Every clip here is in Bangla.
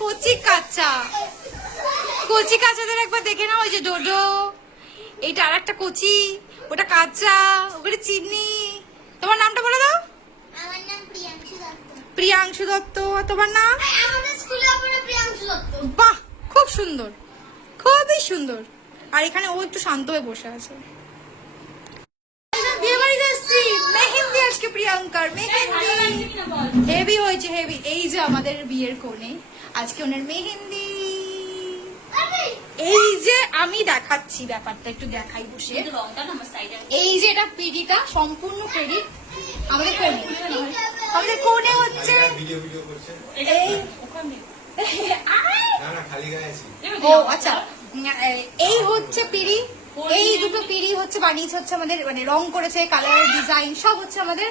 কচি কাঁচা, কচি কাঁচাদের একবার দেখে নাও। ওই যে ডোডো, এইটা আর একটা কচি, ওটা কাঁচা, ওখানে চিনি। তোমার নামটা বলে দাও। আমার নাম প্রিয়াংশু দত্ত। প্রিয়াংশু দত্ত। তোমার নাম? আমাদের স্কুলে পড়ে প্রিয়াংশু দত্ত। বাহ, খুব সুন্দর, খুবই সুন্দর। আর এখানে ও একটু শান্ত হয়ে বসে আছে। বিয়ে বাড়িতে এসছি, মেহেন্দি আজকে প্রিয়াঙ্কার মেহেন্দি হেভি হয়েছে, হেভি। এই যে আমাদের বিয়ের কোণে আজকে ওনার মেহেন্দি। এই যে আমি দেখাচ্ছি ব্যাপারটা, একটু দেখাই বসে। এই যে এটা পিড়িটা, সম্পূর্ণ পিড়ি আমাদের কোণে। আমাদের কোণে হচ্ছে এই, ও আচ্ছা, এই হচ্ছে পিড়ি। এই দুটো পিড়ি হচ্ছে বানিয়েছে হচ্ছে আমাদের, মানে রং করেছে, কালার ডিজাইন সব হচ্ছে আমাদের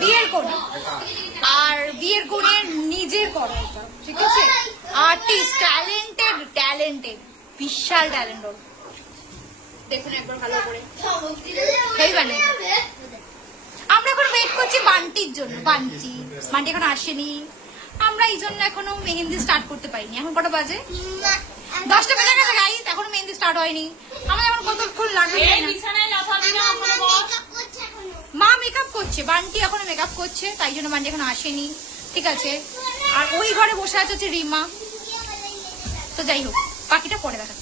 বিয়ের কোণে। আর বিয়ের কোণের নিজের করা এটা, ঠিক আছে। আর্টিস্ট, ট্যালেন্টেড, ট্যালেন্টেড, বিশাল ট্যালেন্ট। দেখুন একবার ভালো করে। আমরা এখন ওয়েট করছি বান্টির জন্য। বান্টি এখন আসেনি, আমরা এই জন্য এখনো মেহেন্দি স্টার্ট করতে পারিনি। এখন কটা বাজে? 10টা বেজে গেছে গাইস, এখনো মেহেন্দি স্টার্ট হয়নি। আমার এখন কতক্ষণ লাগবে? মা মেকআপ করছে, বান্টি এখনো মেকআপ করছে, তাই জন্য বান্টি এখনো আসেনি, ঠিক আছে। আর ওই ঘরে বসে আছে হচ্ছে রিমা। তো যাই হোক, বাকিটা পরে দেখা।